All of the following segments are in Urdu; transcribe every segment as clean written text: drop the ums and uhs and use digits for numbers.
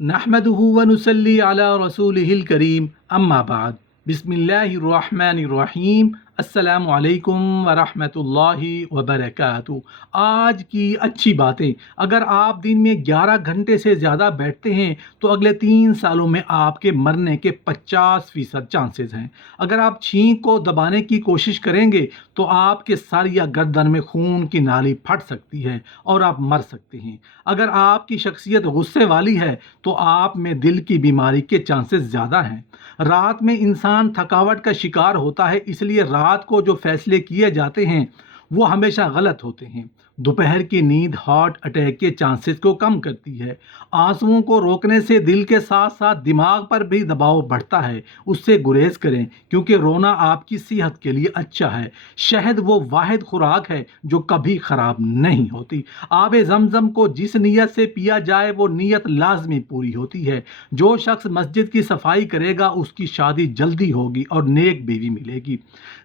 نحمده ونصلي على رسوله الكريم اما بعد بسم اللہ الرحمن الرحیم السلام علیکم ورحمۃ اللہ وبرکاتہ۔ آج کی اچھی باتیں، اگر آپ دن میں 11 گھنٹے سے زیادہ بیٹھتے ہیں تو اگلے 3 سالوں میں آپ کے مرنے کے 50% چانسز ہیں۔ اگر آپ چھینک کو دبانے کی کوشش کریں گے تو آپ کے سر یا گردن میں خون کی نالی پھٹ سکتی ہے اور آپ مر سکتے ہیں۔ اگر آپ کی شخصیت غصے والی ہے تو آپ میں دل کی بیماری کے چانسز زیادہ ہیں۔ رات میں انسان تھکاوٹ کا شکار ہوتا ہے، اس لیے رات کو جو فیصلے کیے جاتے ہیں وہ ہمیشہ غلط ہوتے ہیں۔ دوپہر کی نیند ہارٹ اٹیک کے چانسز کو کم کرتی ہے۔ آنسوؤں کو روکنے سے دل کے ساتھ ساتھ دماغ پر بھی دباؤ بڑھتا ہے، اس سے گریز کریں کیونکہ رونا آپ کی صحت کے لیے اچھا ہے۔ شہد وہ واحد خوراک ہے جو کبھی خراب نہیں ہوتی۔ آب زمزم کو جس نیت سے پیا جائے وہ نیت لازمی پوری ہوتی ہے۔ جو شخص مسجد کی صفائی کرے گا اس کی شادی جلدی ہوگی اور نیک بیوی ملے گی۔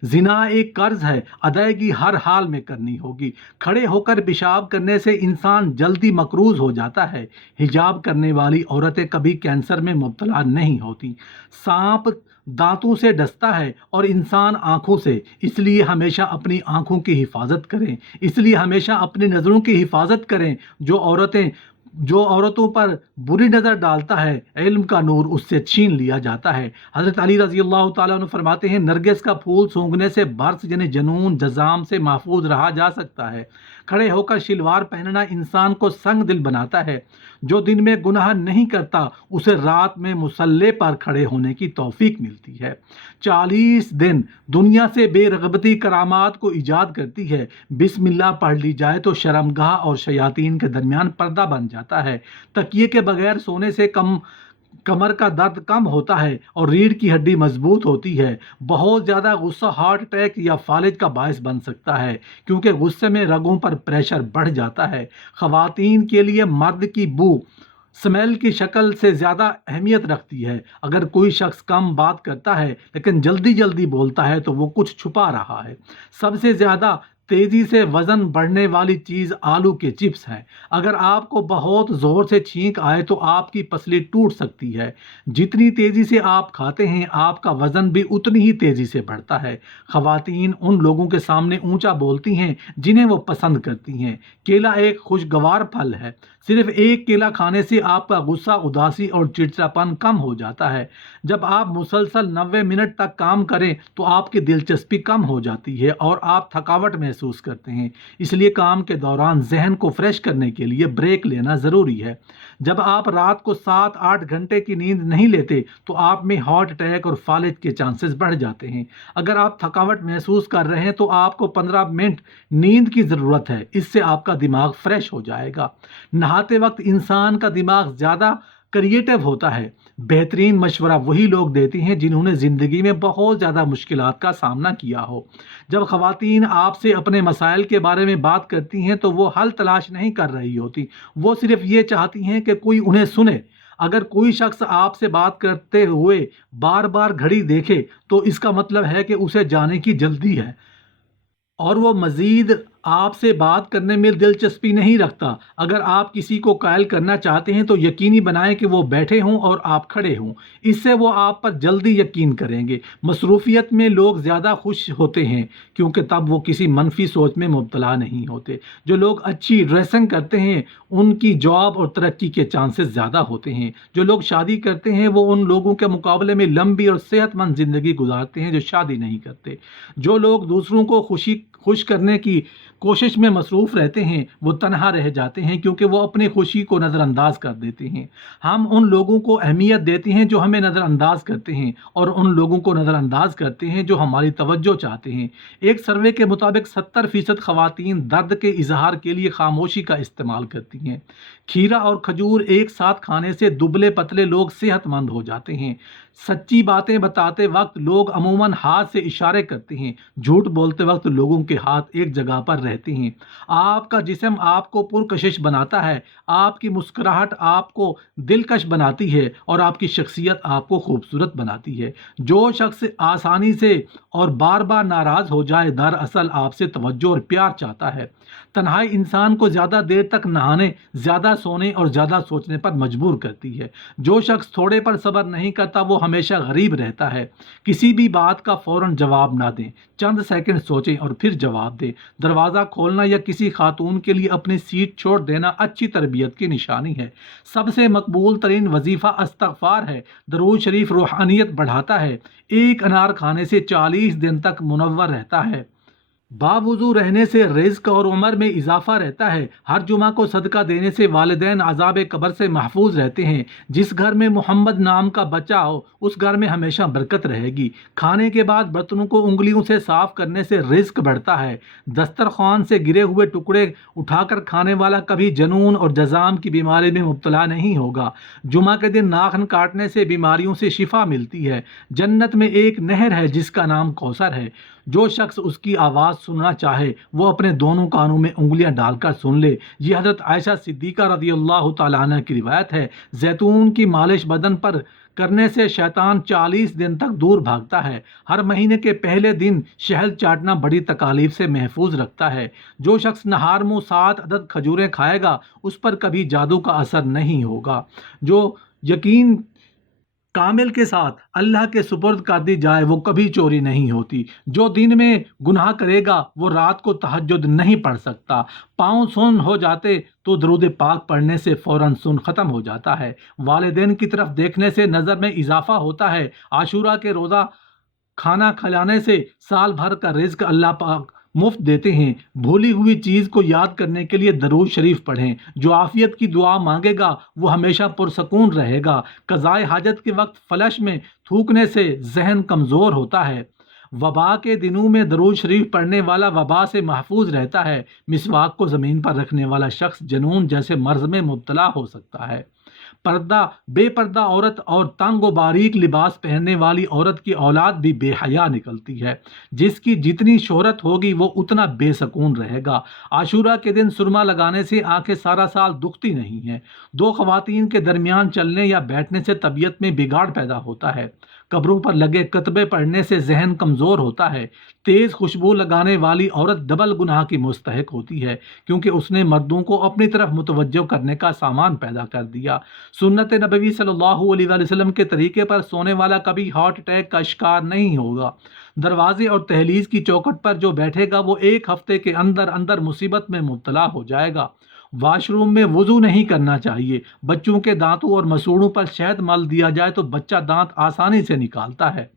زنا ایک قرض ہے، ادائیگی ہر حال میں کرنی ہوگی۔ کھڑے ہو کر پیشاب کرنے سے انسان جلدی مقروض ہو جاتا ہے۔ حجاب کرنے والی عورتیں کبھی کینسر میں مبتلا نہیں ہوتی۔ سانپ دانتوں سے ڈستا ہے اور انسان آنکھوں سے، اس لیے ہمیشہ اپنی آنکھوں کی حفاظت کریں، اس لیے ہمیشہ اپنی نظروں کی حفاظت کریں۔ جو عورتوں پر بری نظر ڈالتا ہے، علم کا نور اس سے چھین لیا جاتا ہے۔ حضرت علی رضی اللہ تعالیٰ عنہ فرماتے ہیں، نرگس کا پھول سونگھنے سے برس یعنی جنون جزام سے محفوظ رہا جا سکتا ہے۔ کھڑے ہو کر شلوار پہننا انسان کو سنگ دل بناتا ہے۔ جو دن میں گناہ نہیں کرتا اسے رات میں مصلی پر کھڑے ہونے کی توفیق ملتی ہے۔ 40 دن دنیا سے بے رغبتی کرامات کو ایجاد کرتی ہے۔ بسم اللہ پڑھ لی جائے تو شرمگاہ اور شیاطین کے درمیان پردہ بن جاتا ہے۔ تکیے کے بغیر سونے سے کمر کا درد کم ہوتا ہے اور ریڑھ کی ہڈی مضبوط ہوتی ہے۔ بہت زیادہ غصہ ہارٹ اٹیک یا فالج کا باعث بن سکتا ہے کیونکہ غصے میں رگوں پر پریشر بڑھ جاتا ہے۔ خواتین کے لیے مرد کی بو سمیل کی شکل سے زیادہ اہمیت رکھتی ہے۔ اگر کوئی شخص کم بات کرتا ہے لیکن جلدی بولتا ہے تو وہ کچھ چھپا رہا ہے۔ سب سے زیادہ تیزی سے وزن بڑھنے والی چیز آلو کے چپس ہیں۔ اگر آپ کو بہت زور سے چھینک آئے تو آپ کی پسلی ٹوٹ سکتی ہے۔ جتنی تیزی سے آپ کھاتے ہیں آپ کا وزن بھی اتنی ہی تیزی سے بڑھتا ہے۔ خواتین ان لوگوں کے سامنے اونچا بولتی ہیں جنہیں وہ پسند کرتی ہیں۔ کیلا ایک خوشگوار پھل ہے۔ صرف ایک کیلا کھانے سے آپ کا غصہ، اداسی اور چڑچڑاپن کم ہو جاتا ہے۔ جب آپ مسلسل 90 منٹ تک کام کریں تو آپ کی دلچسپی کم ہو جاتی ہے اور آپ تھکاوٹ محسوس کرتے ہیں۔ اس لیے کام کے دوران ذہن کو فریش کرنے کے لیے بریک لینا ضروری ہے۔ جب آپ رات کو 7-8 گھنٹے کی نیند نہیں لیتے تو آپ میں ہارٹ اٹیک اور فالج کے چانسز بڑھ جاتے ہیں۔ اگر آپ تھکاوٹ محسوس کر رہے ہیں تو آپ کو 15 منٹ نیند کی ضرورت ہے، اس سے آپ کا دماغ فریش ہو جائے گا۔ نہاتے وقت انسان کا دماغ زیادہ کریٹیو ہوتا ہے۔ بہترین مشورہ وہی لوگ دیتے ہیں جنہوں نے زندگی میں بہت زیادہ مشکلات کا سامنا کیا ہو۔ جب خواتین آپ سے اپنے مسائل کے بارے میں بات کرتی ہیں تو وہ حل تلاش نہیں کر رہی ہوتی، وہ صرف یہ چاہتی ہیں کہ کوئی انہیں سنے۔ اگر کوئی شخص آپ سے بات کرتے ہوئے بار بار گھڑی دیکھے تو اس کا مطلب ہے کہ اسے جانے کی جلدی ہے اور وہ مزید آپ سے بات کرنے میں دلچسپی نہیں رکھتا۔ اگر آپ کسی کو قائل کرنا چاہتے ہیں تو یقینی بنائیں کہ وہ بیٹھے ہوں اور آپ کھڑے ہوں، اس سے وہ آپ پر جلدی یقین کریں گے۔ مصروفیت میں لوگ زیادہ خوش ہوتے ہیں کیونکہ تب وہ کسی منفی سوچ میں مبتلا نہیں ہوتے۔ جو لوگ اچھی ڈریسنگ کرتے ہیں ان کی جاب اور ترقی کے چانسز زیادہ ہوتے ہیں۔ جو لوگ شادی کرتے ہیں وہ ان لوگوں کے مقابلے میں لمبی اور صحت مند زندگی گزارتے ہیں جو شادی نہیں کرتے۔ جو لوگ دوسروں کو خوش کرنے کی کوشش میں مصروف رہتے ہیں وہ تنہا رہ جاتے ہیں کیونکہ وہ اپنی خوشی کو نظر انداز کر دیتے ہیں۔ ہم ان لوگوں کو اہمیت دیتے ہیں جو ہمیں نظر انداز کرتے ہیں اور ان لوگوں کو نظر انداز کرتے ہیں جو ہماری توجہ چاہتے ہیں۔ ایک سروے کے مطابق 70% خواتین درد کے اظہار کے لیے خاموشی کا استعمال کرتی ہیں۔ کھیرا اور کھجور ایک ساتھ کھانے سے دبلے پتلے لوگ صحت مند ہو جاتے ہیں۔ سچی باتیں بتاتے وقت لوگ عموماً ہاتھ سے اشارے کرتے ہیں، جھوٹ بولتے وقت لوگوں کے ہاتھ ایک جگہ پر رہتے ہیں۔ آپ کا جسم آپ کو پرکشش بناتا ہے، آپ کی مسکراہٹ آپ کو دلکش بناتی ہے اور آپ کی شخصیت آپ کو خوبصورت بناتی ہے۔ جو شخص آسانی سے اور بار بار ناراض ہو جائے دراصل آپ سے توجہ اور پیار چاہتا ہے۔ تنہائی انسان کو زیادہ دیر تک نہانے، زیادہ سونے اور زیادہ سوچنے پر مجبور کرتی ہے۔ جو شخص تھوڑے پر صبر نہیں کرتا وہ ہمیشہ غریب رہتا ہے۔ کسی بھی بات کا فوراً جواب نہ دیں، چند سیکنڈ سوچیں اور پھر جواب دیں۔ دروازہ کھولنا یا کسی خاتون کے لیے اپنی سیٹ چھوڑ دینا اچھی تربیت کی نشانی ہے۔ سب سے مقبول ترین وظیفہ استغفار ہے۔ درود شریف روحانیت بڑھاتا ہے۔ ایک انار کھانے سے 40 دن تک منور رہتا ہے۔ باوضو رہنے سے رزق اور عمر میں اضافہ رہتا ہے۔ ہر جمعہ کو صدقہ دینے سے والدین عذاب قبر سے محفوظ رہتے ہیں۔ جس گھر میں محمد نام کا بچہ ہو اس گھر میں ہمیشہ برکت رہے گی۔ کھانے کے بعد برتنوں کو انگلیوں سے صاف کرنے سے رزق بڑھتا ہے۔ دسترخوان سے گرے ہوئے ٹکڑے اٹھا کر کھانے والا کبھی جنون اور جذام کی بیماری میں مبتلا نہیں ہوگا۔ جمعہ کے دن ناخن کاٹنے سے بیماریوں سے شفا ملتی ہے۔ جنت میں ایک نہر ہے جس کا نام کوثر ہے۔ جو شخص اس کی آواز سننا چاہے وہ اپنے دونوں کانوں میں انگلیاں ڈال کر سن لے۔ یہ حضرت عائشہ صدیقہ رضی اللہ تعالیٰ عنہ کی روایت ہے۔ زیتون کی مالش بدن پر کرنے سے شیطان 40 دن تک دور بھاگتا ہے۔ ہر مہینے کے پہلے دن شہد چاٹنا بڑی تکالیف سے محفوظ رکھتا ہے۔ جو شخص نہار منہ 7 عدد کھجوریں کھائے گا اس پر کبھی جادو کا اثر نہیں ہوگا۔ جو یقین کامل کے ساتھ اللہ کے سپرد کر دی جائے وہ کبھی چوری نہیں ہوتی۔ جو دن میں گناہ کرے گا وہ رات کو تہجد نہیں پڑھ سکتا۔ پاؤں سن ہو جاتے تو درود پاک پڑھنے سے فوراً سن ختم ہو جاتا ہے۔ والدین کی طرف دیکھنے سے نظر میں اضافہ ہوتا ہے۔ عاشورہ کے روزہ کھانا کھلانے سے سال بھر کا رزق اللہ پاک مفت دیتے ہیں۔ بھولی ہوئی چیز کو یاد کرنے کے لیے درود شریف پڑھیں۔ جو عافیت کی دعا مانگے گا وہ ہمیشہ پرسکون رہے گا۔ قضائے حاجت کے وقت فلش میں تھوکنے سے ذہن کمزور ہوتا ہے۔ وبا کے دنوں میں درود شریف پڑھنے والا وبا سے محفوظ رہتا ہے۔ مسواک کو زمین پر رکھنے والا شخص جنون جیسے مرض میں مبتلا ہو سکتا ہے۔ پردہ بے پردہ عورت اور تنگ و باریک لباس پہننے والی عورت کی اولاد بھی بے حیا نکلتی ہے۔ جس کی جتنی شہرت ہوگی وہ اتنا بے سکون رہے گا۔ عاشورہ کے دن سرما لگانے سے آنکھیں سارا سال دکھتی نہیں ہیں۔ دو خواتین کے درمیان چلنے یا بیٹھنے سے طبیعت میں بگاڑ پیدا ہوتا ہے۔ قبروں پر لگے کتبے پڑھنے سے ذہن کمزور ہوتا ہے۔ تیز خوشبو لگانے والی عورت ڈبل گناہ کی مستحق ہوتی ہے کیونکہ اس نے مردوں کو اپنی طرف متوجہ کرنے کا سامان پیدا کر دیا۔ سنت نبوی صلی اللہ علیہ وآلہ وسلم کے طریقے پر سونے والا کبھی ہارٹ اٹیک کا شکار نہیں ہوگا۔ دروازے اور دہلیز کی چوکھٹ پر جو بیٹھے گا وہ 1 ہفتے کے اندر اندر مصیبت میں مبتلا ہو جائے گا۔ واش روم میں وضو نہیں کرنا چاہیے۔ بچوں کے دانتوں اور مسوڑوں پر شہد مل دیا جائے تو بچہ دانت آسانی سے نکالتا ہے۔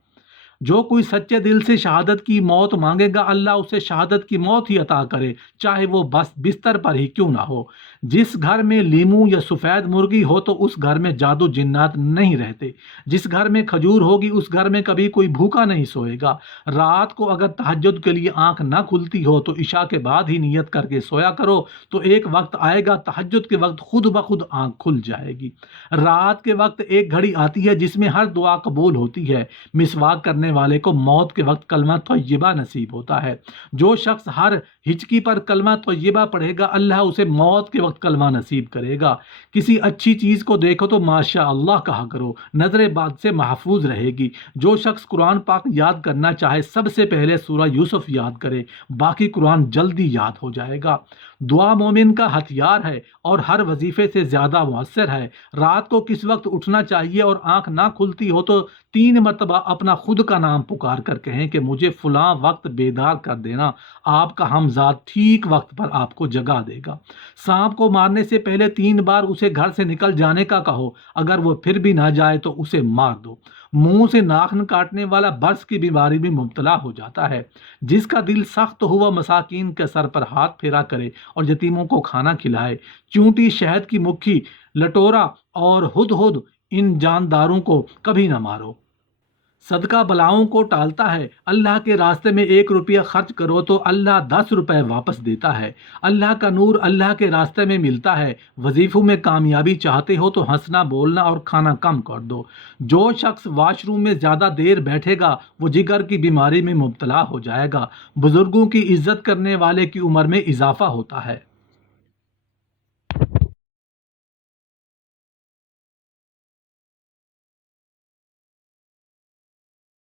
جو کوئی سچے دل سے شہادت کی موت مانگے گا اللہ اسے شہادت کی موت ہی عطا کرے، چاہے وہ بس بستر پر ہی کیوں نہ ہو۔ جس گھر میں لیمو یا سفید مرغی ہو تو اس گھر میں جادو جنات نہیں رہتے۔ جس گھر میں کھجور ہوگی اس گھر میں کبھی کوئی بھوکا نہیں سوئے گا۔ رات کو اگر تہجد کے لیے آنکھ نہ کھلتی ہو تو عشاء کے بعد ہی نیت کر کے سویا کرو، تو ایک وقت آئے گا تہجد کے وقت خود بخود آنکھ کھل جائے گی۔ رات کے وقت ایک گھڑی آتی ہے جس میں ہر دعا قبول ہوتی ہے۔ مسواک کرنے والے کو موت کے وقت کلمہ طیبہ نصیب ہوتا ہے۔ جو شخص ہر ہچکی پر کلمہ طیبہ پڑھے گا اللہ اسے موت کے وقت کلمہ نصیب کرے گا۔ کسی اچھی چیز کو دیکھو تو ماشاء اللہ کہا کرو، نظر بد سے محفوظ رہے گی۔ جو شخص قرآن پاک یاد کرنا چاہے سب سے پہلے سورہ یوسف یاد کرے، باقی قرآن جلدی یاد ہو جائے گا۔ دعا مومن کا ہتھیار ہے اور ہر وظیفے سے زیادہ مؤثر ہے۔ رات کو کس وقت اٹھنا چاہیے اور آنکھ نہ کھلتی ہو تو 3 مرتبہ اپنا خود کا نام پکار کر کہیں کہ مجھے فلاں وقت بیدار کر دینا، آپ کا ہمزاد ٹھیک وقت پر آپ کو جگا دے گا۔ سانپ کو مارنے سے پہلے 3 بار اسے گھر سے نکل جانے کا کہو، اگر وہ پھر بھی نہ جائے تو اسے مار دو۔ منہ سے ناخن کاٹنے والا برس کی بیماری میں مبتلا ہو جاتا ہے۔ جس کا دل سخت ہوا مساکین کے سر پر ہاتھ پھیرا کرے اور یتیموں کو کھانا کھلائے۔ چونٹی، شہد کی مکھی، لٹورا اور ہدہد ان جانداروں کو کبھی نہ مارو۔ صدقہ بلاؤں کو ٹالتا ہے۔ اللہ کے راستے میں 1 روپیہ خرچ کرو تو اللہ 10 روپے واپس دیتا ہے۔ اللہ کا نور اللہ کے راستے میں ملتا ہے۔ وظیفوں میں کامیابی چاہتے ہو تو ہنسنا، بولنا اور کھانا کم کر دو۔ جو شخص واش روم میں زیادہ دیر بیٹھے گا وہ جگر کی بیماری میں مبتلا ہو جائے گا۔ بزرگوں کی عزت کرنے والے کی عمر میں اضافہ ہوتا ہے۔